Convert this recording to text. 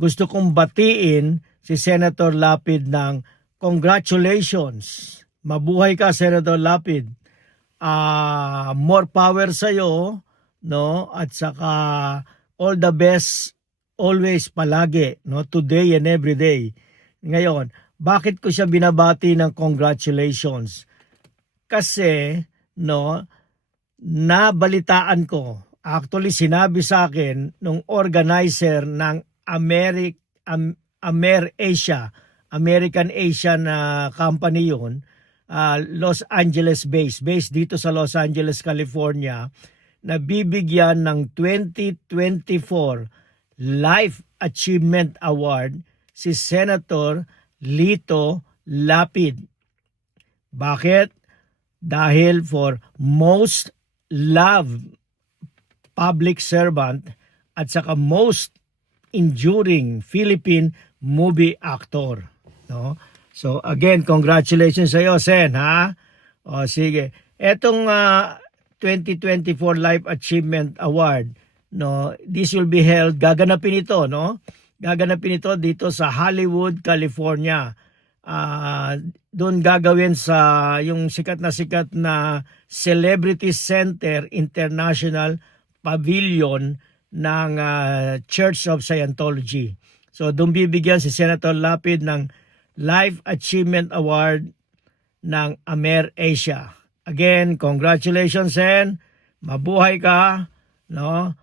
gusto kong batiin si Senator Lapid ng congratulations. Mabuhay ka, Senator Lapid. More power sa iyo, no? At saka all the best always palagi, no? Today and every day. Ngayon, bakit ko siya binabati ng congratulations? Kasi, no, nabalitaan ko, actually sinabi sa akin nung organizer ng AmerAsia, American Asian company yun, Los Angeles based dito sa Los Angeles, California, na bibigyan ng 2024 Life Achievement Award si Senator Lito Lapid. Bakit? Dahil for most loved public servant at saka most enduring Philippine movie actor. No? So again, congratulations sa iyo, Sen, ha? O sige. Etong 2024 Life Achievement Award, no, this will be held, gaganapin ito, no? Gaganapin ito dito sa Hollywood, California. Doon gagawin sa yung sikat na Celebrity Center International Pavilion ng Church of Scientology. So doon bibigyan si Senator Lapid ng Life Achievement Award ng AmerAsia. Again, congratulations, Sen. Mabuhay ka, no?